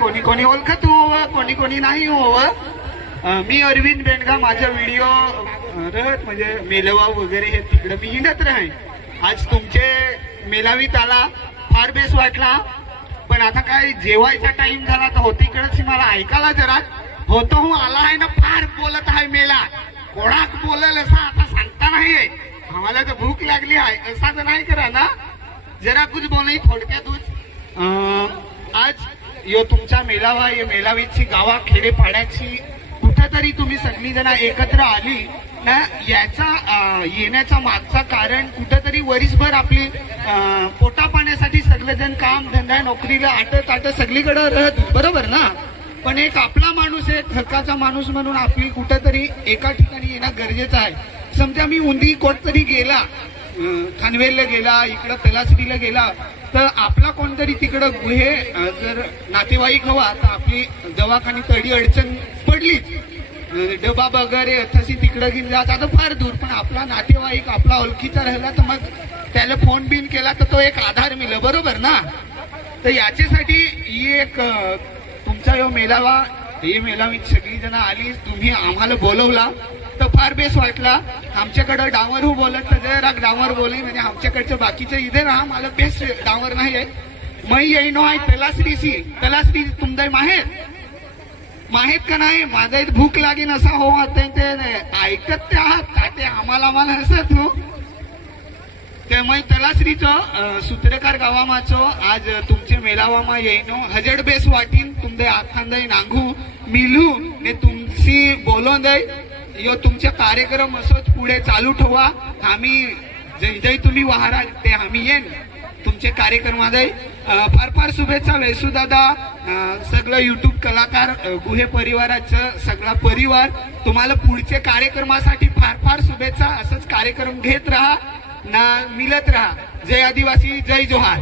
कोणी कोणी ओळखत होवं, कोणी कोणी नाही होवं. मी अरविंद बेंडगा. माझा व्हिडिओ रहत म्हणजे मेलवा वगैरे हे तिकडे मी हिंडत राहीन. आज तुमचे मेलावीत आला, फार बेस वाटला. पण आता काय जेवायचा टाइम झाला तर होती इकडच मला ऐकायला जरा होतो हूँ आला आहे ना, फार बोलत आहे मेला. कोणाक बोलल असं आता सांगता नाहीये. आम्हाला तर भूक लागली आहे असा तर नाही करा ना. जरा कुछ बोलही थोडक्यातच. आज यो तुमचा मेलावा, या मेलावीची गावा खेडे पाड्याची कुठेतरी तुम्ही सगळी जण एकत्र आली ना. याचा येण्याचा मागचा कारण कुठेतरी वर्षभर आपली पोटा पाण्यासाठी सगळेजण काम धंदा नोकरीला आटत सगळीकडे राहत, बरोबर ना. पण एक आपला माणूस, एक हक्काचा माणूस म्हणून आपली कुठेतरी एका ठिकाणी येणं गरजेचं आहे. समजा मी उंदी कोट तरी गेला, खानवेलला गेला, इकडं तलासरीला गेला, तर आपला कोणतरी तिकडं गुहे जर नातेवाईक हवा तर आपली दवाखानी तडी अडचण पडलीच, डबा वगैरे तशी तिकडं घेऊन जात आता फार दूर. पण आपला नातेवाईक आपला ओळखीचा राहिला तर मग त्याला फोन बिन केला तर तो एक आधार मिळेल, बरोबर ना. तर याच्यासाठी ही एक तुमचा यो मेलावा, हे मेलावी सगळी जण आली, तुम्ही आम्हाला बोलवला तर फार बेस वाटला. आमच्याकडं डावर हो बोलत तर जरा डावर बोले म्हणजे आमच्याकडचं बाकीचं इथे राहा, मला बेस डावर नाही आहे. मै येईनो आहे तलासरीसी. तलासरी तुमदाय माहेत का नाही. माझा भूक लागेन असा हो ते ऐकत ते आहात ते आम्हाला हसत हो. त्यामुळे तलासरीचं सूत्रकार गावामाचो आज तुमचे मेलावामा येईनो हजड बेस वाटीन. तुमचे आखांदाई नांगू मिलू ने तुमची बोलवून दे. यो तुमचे कार्यक्रम असोच पुढे चालू ठेवा. आम्ही जय तुम्ही वाहरा ते आम्ही येईन तुमचे कार्यक्रमादे. फार फार शुभेच्छा वेसू दादा, सगळं युट्यूब कलाकार गुहे परिवाराचं सगळा परिवार. तुम्हाला पुढचे कार्यक्रमासाठी फार फार शुभेच्छा. असंच कार्यक्रम घेत राहा ना, मिळत राहा. जय आदिवासी, जय जोहार.